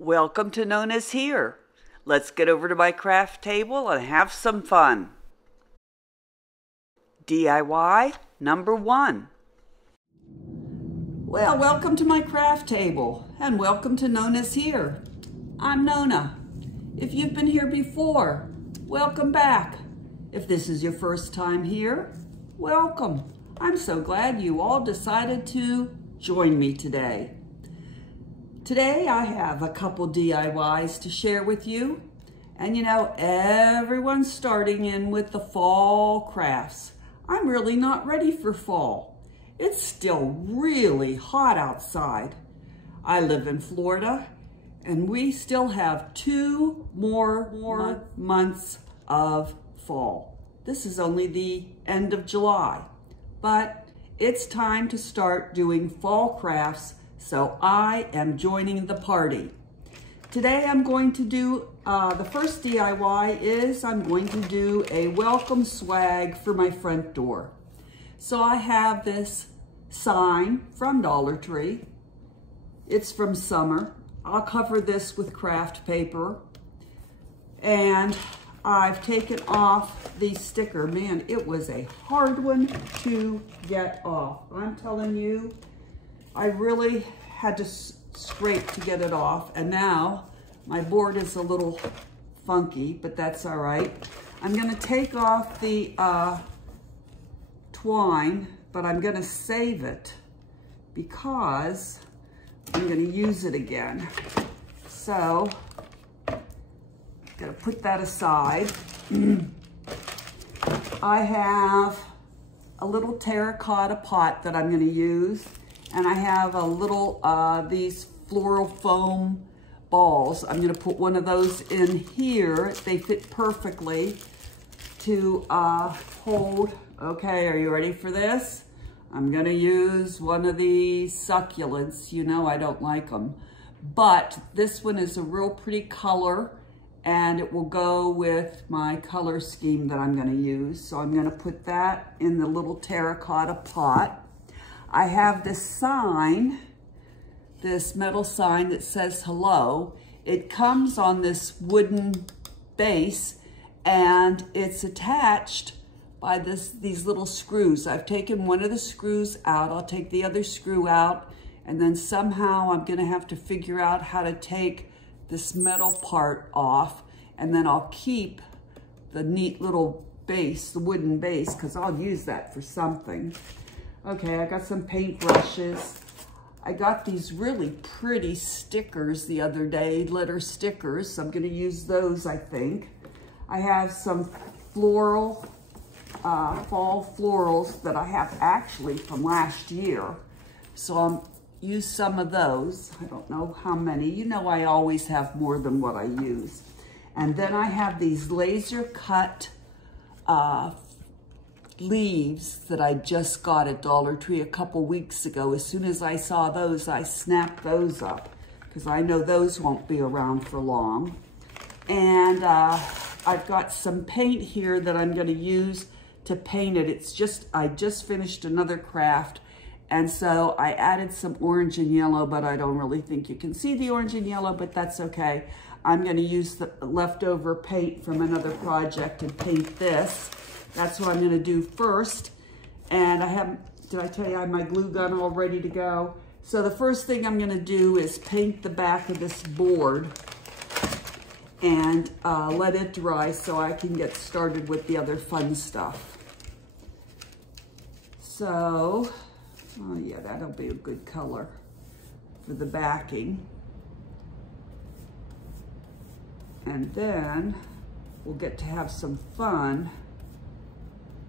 Welcome to Known as Here. Let's get over to my craft table and have some fun. DIY number 1. Well, welcome to my craft table and welcome to Known as Here. I'm Nona. If you've been here before, welcome back. If this is your first time here, welcome. I'm so glad you all decided to join me today. Today I have a couple DIYs to share with you. And you know, everyone's starting in with the fall crafts. I'm really not ready for fall. It's still really hot outside. I live in Florida and we still have 2 more months of fall. This is only the end of July, but it's time to start doing fall crafts. So I am joining the party. Today I'm going to do, the first DIY is I'm going to do a welcome swag for my front door. So I have this sign from Dollar Tree. It's from summer. I'll cover this with craft paper. And I've taken off the sticker. Man, it was a hard one to get off. I'm telling you, I really had to scrape to get it off, and now my board is a little funky, but that's all right. I'm gonna take off the twine, but I'm gonna save it because I'm gonna use it again. So, gonna put that aside. I have a little terracotta pot that I'm gonna use. And I have a little, these floral foam balls. I'm gonna put one of those in here. They fit perfectly to hold. Okay, are you ready for this? I'm gonna use one of these succulents. You know I don't like them. But this one is a real pretty color and it will go with my color scheme that I'm gonna use. So I'm gonna put that in the little terracotta pot. I have this sign, this metal sign that says hello. It comes on this wooden base and it's attached by these little screws. I've taken one of the screws out. I'll take the other screw out and then somehow I'm gonna have to figure out how to take this metal part off, and then I'll keep the neat little base, the wooden base, because I'll use that for something. Okay, I got some paint brushes. I got these really pretty stickers the other day, glitter stickers. So I'm gonna use those, I think. I have some floral, fall florals that I have actually from last year. So I'll use some of those. I don't know how many. You know I always have more than what I use. And then I have these laser cut leaves that I just got at Dollar Tree a couple weeks ago. As soon as I saw those, I snapped those up because I know those won't be around for long. And I've got some paint here that I'm going to use to paint it. I just finished another craft, and so I added some orange and yellow, but I don't really think you can see the orange and yellow, but that's okay. I'm going to use the leftover paint from another project and paint this. That's what I'm gonna do first. And did I tell you I have my glue gun all ready to go? So the first thing I'm gonna do is paint the back of this board and let it dry so I can get started with the other fun stuff. So, oh yeah, that'll be a good color for the backing. And then we'll get to have some fun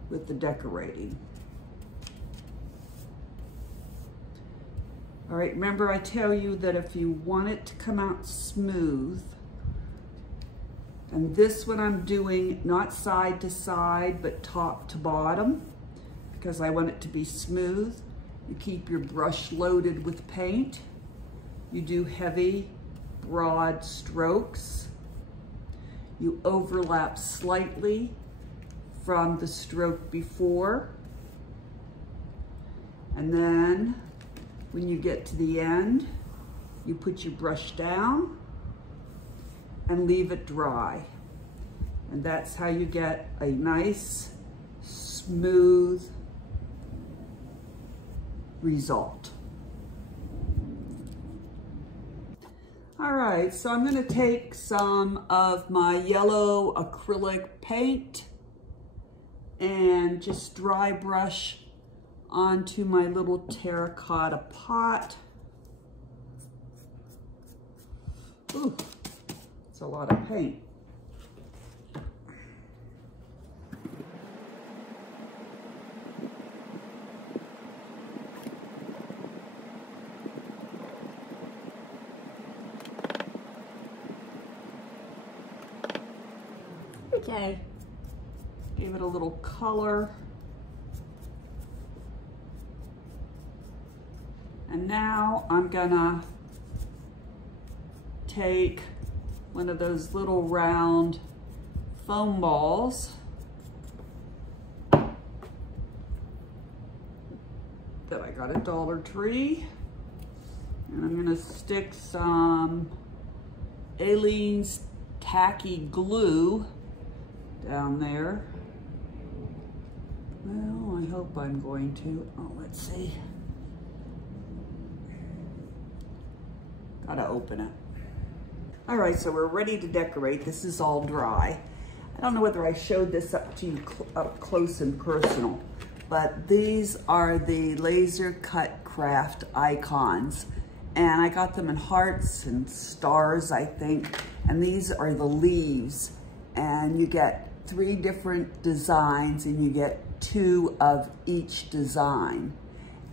with the decorating. All right, remember I tell you that if you want it to come out smooth, and this one I'm doing not side to side, but top to bottom, because I want it to be smooth. You keep your brush loaded with paint. You do heavy, broad strokes. You overlap slightly from the stroke before. And then when you get to the end, you put your brush down and leave it dry. And that's how you get a nice, smooth result. All right, so I'm gonna take some of my yellow acrylic paint and just dry brush onto my little terracotta pot. Ooh, it's a lot of paint. Okay, give it a little color. And now I'm gonna take one of those little round foam balls that I got at Dollar Tree, and I'm gonna stick some Aleene's tacky glue down there. Well, I hope I'm going to. Oh, let's see. Gotta open it. All right, so we're ready to decorate. This is all dry. I don't know whether I showed this up to you up close and personal, but these are the laser cut craft icons. And I got them in hearts and stars, I think. And these are the leaves. And you get 3 different designs and you get 2 of each design.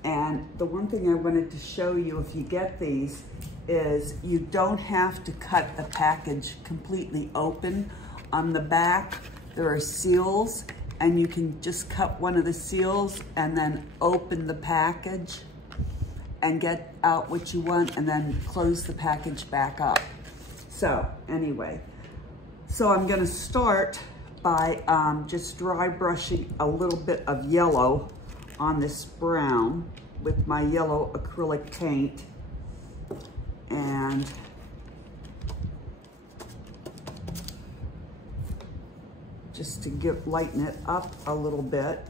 And the one thing I wanted to show you if you get these is you don't have to cut the package completely open. On the back, there are seals and you can just cut one of the seals and then open the package and get out what you want and then close the package back up. So anyway, so I'm gonna start by just dry brushing a little bit of yellow on this brown with my yellow acrylic paint. And just to lighten it up a little bit.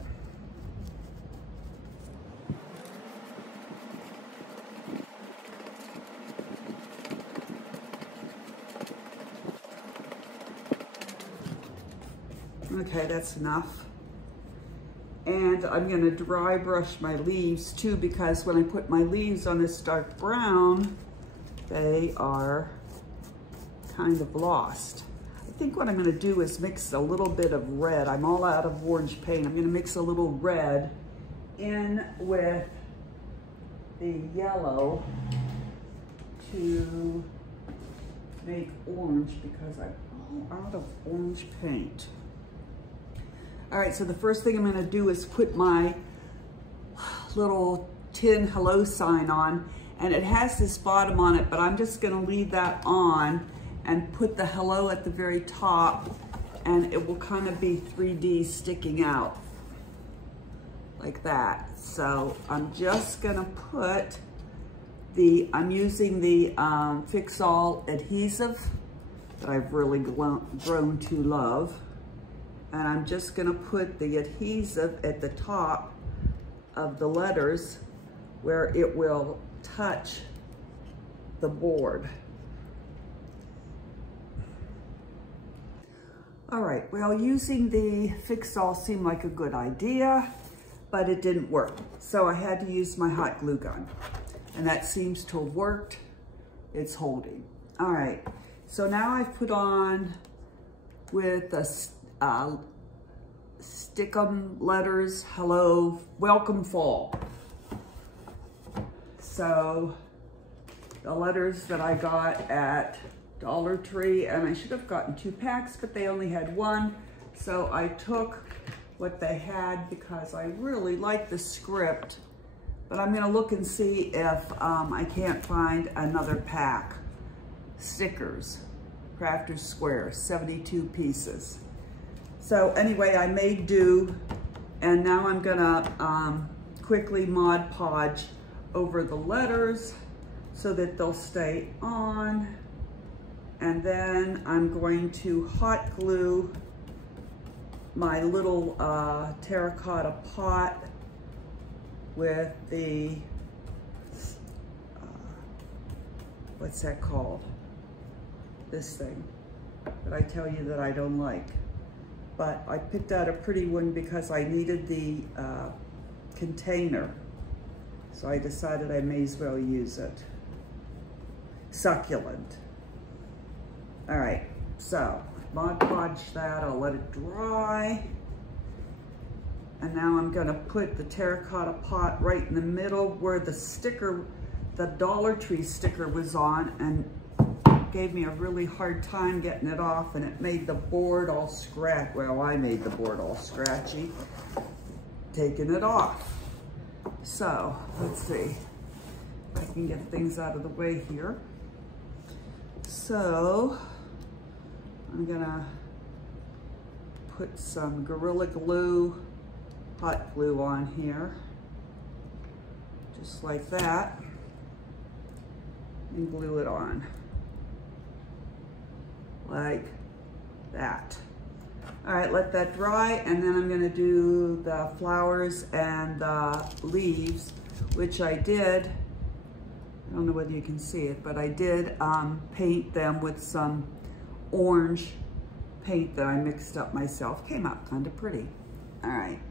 Okay, that's enough. And I'm gonna dry brush my leaves too, because when I put my leaves on this dark brown, they are kind of lost. I think what I'm gonna do is mix a little bit of red. I'm all out of orange paint. I'm gonna mix a little red in with the yellow to make orange because I'm all out of orange paint. All right, so the first thing I'm gonna do is put my little tin hello sign on, and it has this bottom on it, but I'm just gonna leave that on and put the hello at the very top, and it will kind of be 3D sticking out like that. So I'm just gonna put I'm using the Fix All adhesive that I've really grown to love. And I'm just gonna put the adhesive at the top of the letters where it will touch the board. All right, well, using the Fix All seemed like a good idea, but it didn't work. So I had to use my hot glue gun, and that seems to have worked. It's holding. All right, so now I've put on with a Stickum letters, hello, welcome fall. So the letters that I got at Dollar Tree, and I should have gotten 2 packs, but they only had 1. So I took what they had because I really like the script, but I'm gonna look and see if I can't find another pack. Stickers, Crafter's Squares, 72 pieces. So anyway, I made do, and now I'm gonna quickly Mod Podge over the letters so that they'll stay on. And then I'm going to hot glue my little terracotta pot with the, what's that called? This thing that I tell you that I don't like. But I picked out a pretty one because I needed the container. So I decided I may as well use it. Succulent. All right, so Mod Podge that, I'll let it dry. And now I'm gonna put the terracotta pot right in the middle where the sticker, the Dollar Tree sticker was on, and gave me a really hard time getting it off, and it made the board all scratch. Well, I made the board all scratchy, taking it off. So, let's see. I can get things out of the way here. So, I'm gonna put some Gorilla Glue, hot glue on here, just like that, and glue it on, like that. All right, let that dry, and then I'm gonna do the flowers and the leaves, which I did, I don't know whether you can see it, but I did paint them with some orange paint that I mixed up myself. Came out kind of pretty. All right.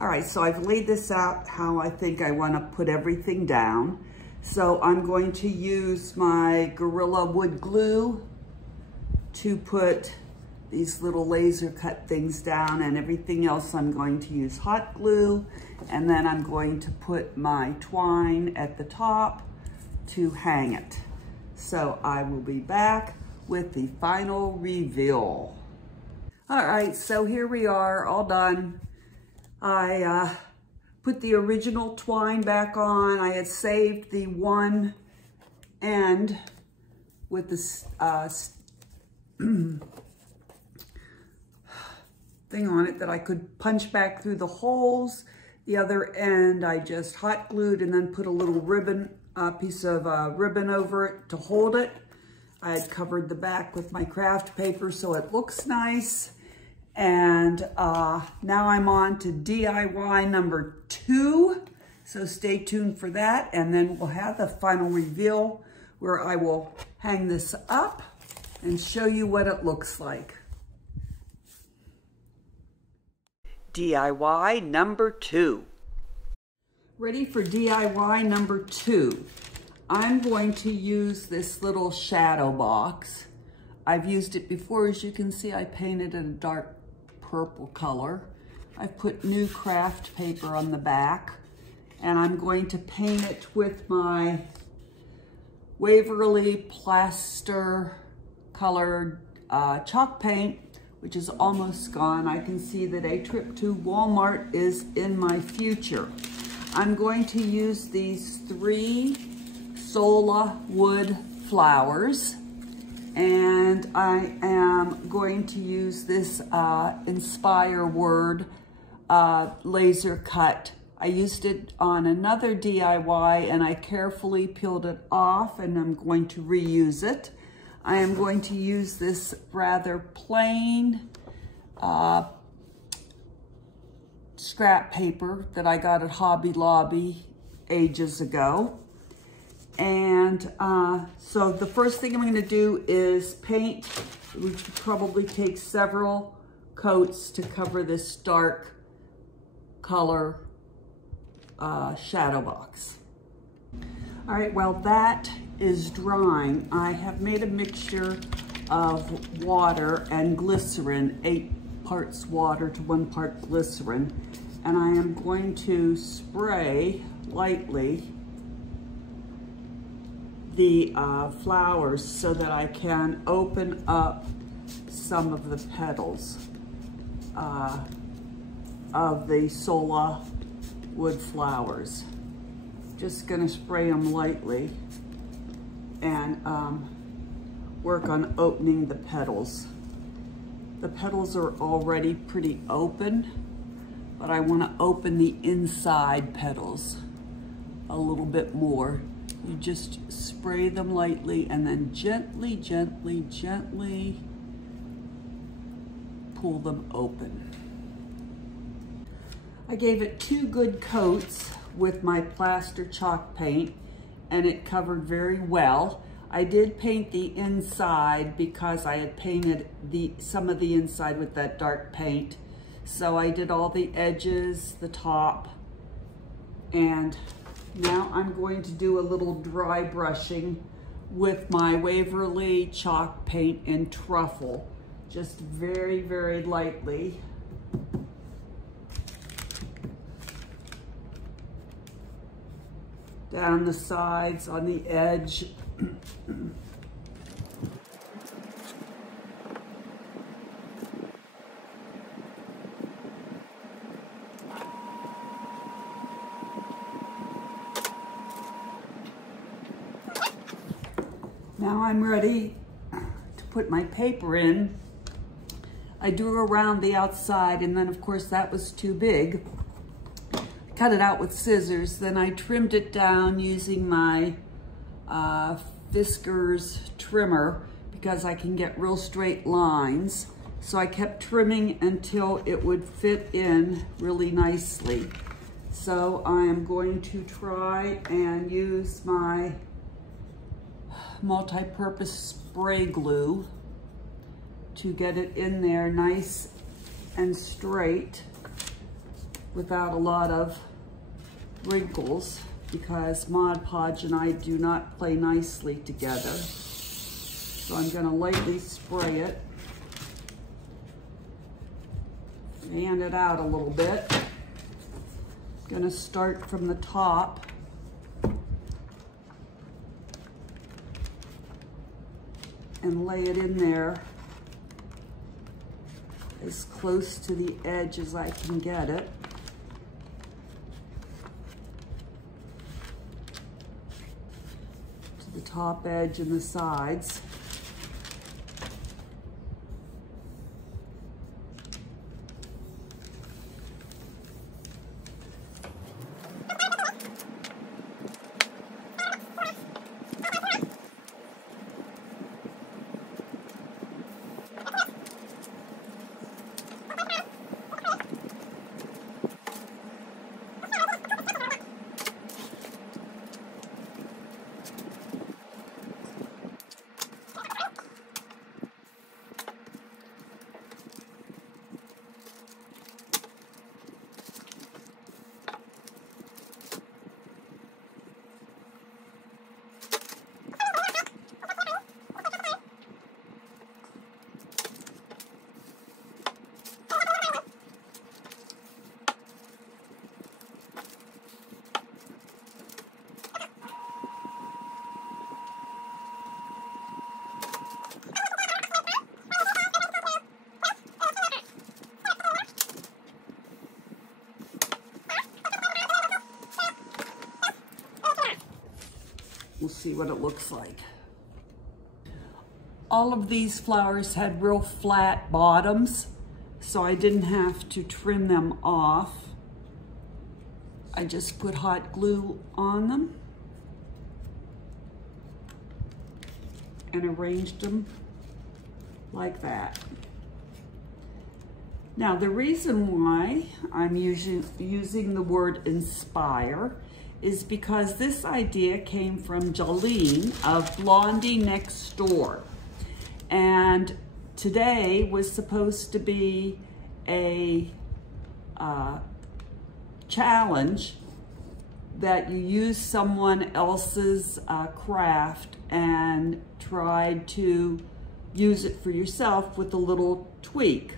All right, so I've laid this out how I think I want to put everything down. So I'm going to use my Gorilla Wood Glue to put these little laser cut things down, and everything else I'm going to use hot glue, and then I'm going to put my twine at the top to hang it. So I will be back with the final reveal. All right, so here we are, all done. I put the original twine back on. I had saved the one end with the thing on it that I could punch back through the holes. The other end I just hot glued and then put a little ribbon, piece of ribbon over it to hold it. I had covered the back with my craft paper so it looks nice. And now I'm on to DIY number 2. So stay tuned for that. And then we'll have the final reveal where I will hang this up and show you what it looks like. DIY number 2. Ready for DIY number 2. I'm going to use this little shadow box. I've used it before. As you can see, I painted it a dark purple color. I've put new craft paper on the back, and I'm going to paint it with my Waverly Plaster colored chalk paint, which is almost gone. I can see that a trip to Walmart is in my future. I'm going to use these 3 SolaWoodFlowers, and I am going to use this Inspire Word laser cut. I used it on another DIY and I carefully peeled it off, and I'm going to reuse it. I am going to use this rather plain scrap paper that I got at Hobby Lobby ages ago. And so the first thing I'm going to do is paint, which would probably take several coats to cover this dark color shadow box. All right, while that is drying, I have made a mixture of water and glycerin, 8 parts water to 1 part glycerin, and I am going to spray lightly the flowers so that I can open up some of the petals of the SolaWoodFlowers. Just gonna spray them lightly and work on opening the petals. The petals are already pretty open, but I want to open the inside petals a little bit more You just spray them lightly and then gently, gently, gently pull them open. I gave it 2 good coats with my plaster chalk paint and it covered very well. I did paint the inside because I had painted some of the inside with that dark paint. So I did all the edges, the top, and now I'm going to do a little dry brushing with my Waverly chalk paint in Truffle, just very, very lightly. Down the sides, on the edge. Now I'm ready to put my paper in. I drew around the outside and then of course that was too big. Cut it out with scissors, then I trimmed it down using my Fiskars trimmer because I can get real straight lines. So I kept trimming until it would fit in really nicely. So I am going to try and use my multi-purpose spray glue to get it in there nice and straight without a lot of wrinkles, because Mod Podge and I do not play nicely together. So I'm going to lightly spray it, fan it out a little bit. I'm going to start from the top and lay it in there as close to the edge as I can get it. To the top edge and the sides. We'll see what it looks like. All of these flowers had real flat bottoms, so I didn't have to trim them off. I just put hot glue on them and arranged them like that. Now, the reason why I'm using the word inspire is because this idea came from Jolena of Blondie Next Door. And today was supposed to be a challenge that you use someone else's craft and tried to use it for yourself with a little tweak.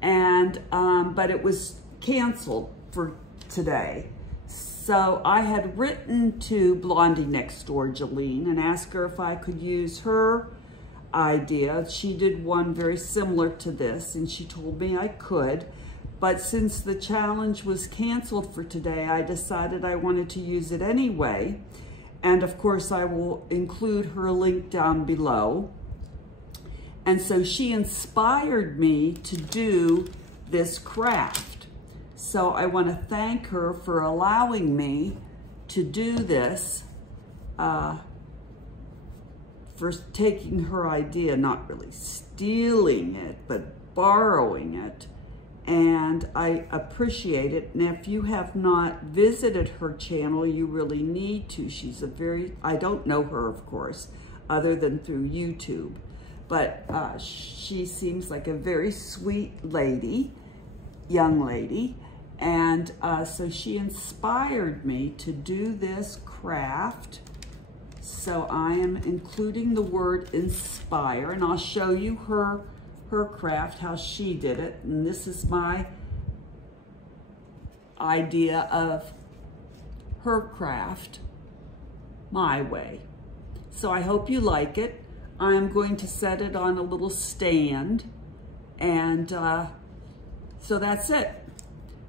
And but it was canceled for today. So I had written to Blondie Next Door, Jolene, and asked her if I could use her idea. She did one very similar to this, and she told me I could. But since the challenge was canceled for today, I decided I wanted to use it anyway. And of course, I will include her link down below. And so she inspired me to do this craft. So I want to thank her for allowing me to do this for taking her idea, not really stealing it, but borrowing it. And I appreciate it. And if you have not visited her channel, you really need to. She's a very, I don't know her, of course, other than through YouTube. But she seems like a very sweet lady, young lady. And so she inspired me to do this craft. So I am including the word inspire, and I'll show you her craft, how she did it. And this is my idea of her craft, my way. So I hope you like it. I'm going to set it on a little stand, and so that's it.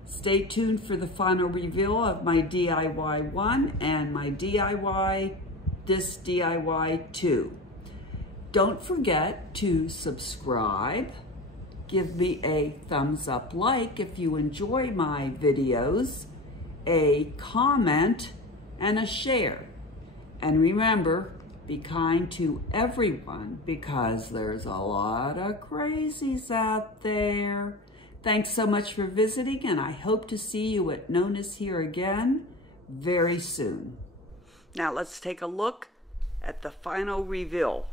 Stay tuned for the final reveal of my DIY 1 and my this DIY 2. Don't forget to subscribe, give me a thumbs up like if you enjoy my videos, a comment, and a share. And remember, be kind to everyone because there's a lot of crazies out there. Thanks so much for visiting, and I hope to see you at Nona's here again very soon. Now let's take a look at the final reveal.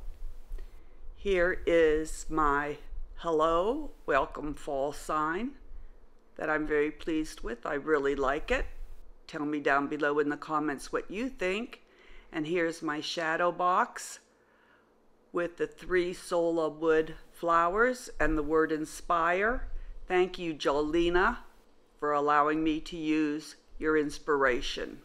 Here is my hello, welcome fall sign that I'm very pleased with. I really like it. Tell me down below in the comments what you think. And here's my shadow box with the 3 SolaWoodFlowers and the word inspire. Thank you, Jolena, for allowing me to use your inspiration.